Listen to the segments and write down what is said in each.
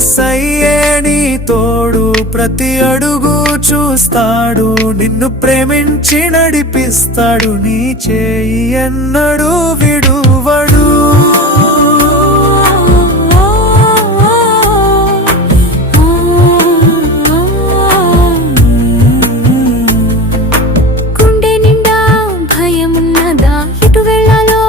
యేసయ్యే నీ తోడు ప్రతి అడుగు చూస్తాడు, నిన్ను ప్రేమించి నడిపిస్తాడు, నీ చేయి ఎన్నడూ విడువడు. గుండె నిండా భయమున్నదా, ఎటు వెళ్ళాలో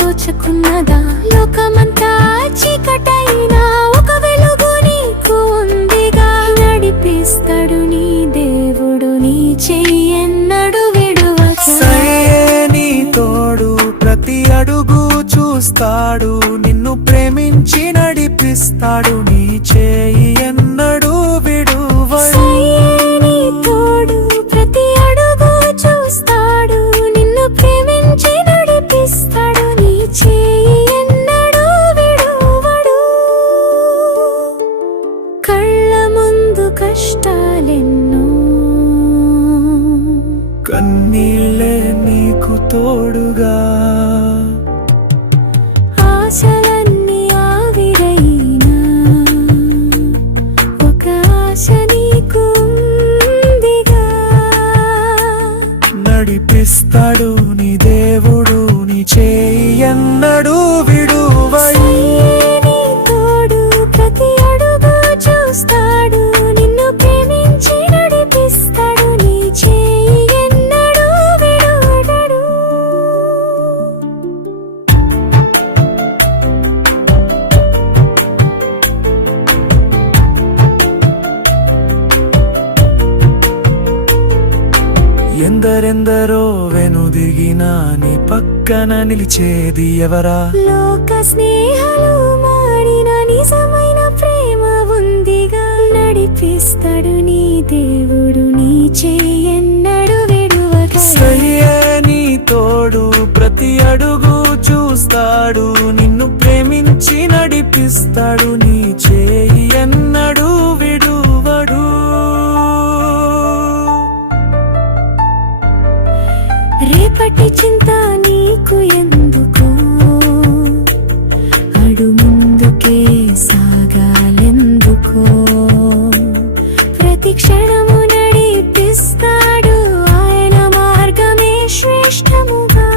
తోచకున్నదా, లోకమంతా చీకటైనా ఒక వెలుగు నీకు ఉందిగా, నడిపిస్తాడు నీ దేవుడు, నీ చెయ్యి ఎన్నడు విడువక. యేసయ్యే నీ తోడు ప్రతి అడుగు చూస్తాడు, నిన్ను ప్రేమించి నడిపిస్తాడు, నీ చేయి ఎన్నడూ విడువడు. యేసయ్యే నీ తోడు ప్రతి అడుగు చూస్తాడు, నిన్ను ప్రేమించి నడిపిస్తాడు, నీ చేయి ఎన్నడూ విడువడు. కళ్ళ ముందు కష్టాలెన్నో, కన్నీళ్ళే నీకు తోడుగా, ఆశలన్నీ ఆవిరైనా ఒక ఆశ నీకు ఉందిగా, నడిపిస్తాడు నీ దేవుడు, నీ చేయి ఎన్నడూ విడువడు. యేసయ్యే నీ తోడు ప్రతి అడుగు చూస్తాడు, నిన్ను ప్రేమించి నడిపిస్తాడు, నీ చేయి ఎన్నడూ విడువడు. ఎందరెందరో వెనుదిగినా నీ పక్కన నిలిచేది ఎవరా? లోక స్నేహాలు మాడిన నిజమైన ప్రేమ ఉందిగా, నడిపిస్తాడు నీ దేవుడు, నీ చెయ్యి ఎన్నడు విడువక. యేసయ్యే నీ తోడు ప్రతి అడుగు చూస్తాడు, నిన్ను ప్రేమించి నడిపిస్తాడు, నీ చేయి ఎన్నడూ విడువడు. రేపటి చింత నీకు ఎందుకో, అడు ముందుకే సాగాలెందుకో, ప్రతి క్షణము నడిపిస్తాడు, ఆయన మార్గమే శ్రేష్టముగా,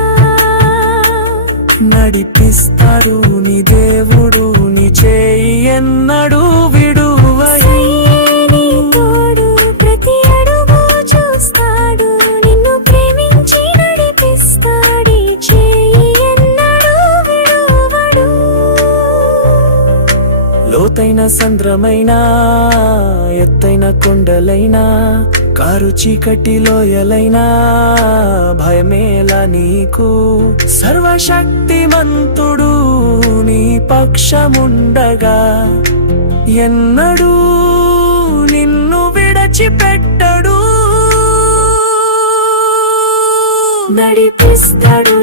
నడిపిస్తాడు నీ దేవుడు, నీ చేయి ఎన్నడూ విడువడు. యేసయ్యే నీ తోడు ప్రతి అడుగు చూస్తాడు, నిన్ను ప్రేమించి నడిపిస్తాడు, ఈ చేయి ఎన్నడూ విడువడు. లోతైన సంద్రమైనా ఎత్తైన కొండలైనా, కారు చీకటి లోయలైనా భయమేలా నీకు, సర్వశక్తిమంతుడు నీ పక్షముండగా, ఎన్నడూ నిన్ను విడచిపెట్టడు. నడిపిస్తాడు